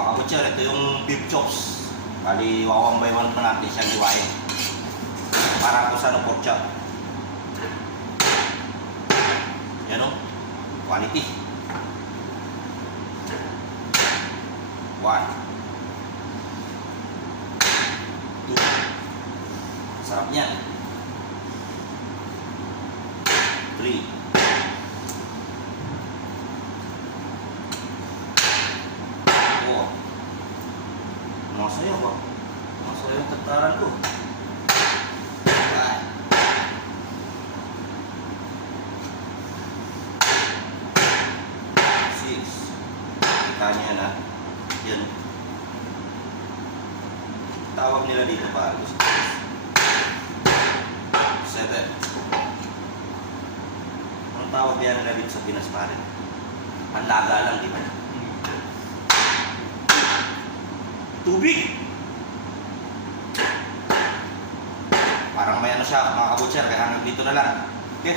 Mga kabutcher, ito yung beef chops. Bali, wawang by one na natin siyang liwain. Para ko sa ano, pork chop. Yan o. Quality. 1 2 sarap niya. 3 4 masaya ba? Masaya yung tataran ko. 5 6 kita niya na. Yan. Tawag nila dito pa. 7 Anong tawag nila dito sa Pinas pare? Panlaga lang, di ba? Tubig! Parang may ano siya, mga kabutcher, kaya hanggang dito na lang. Okay?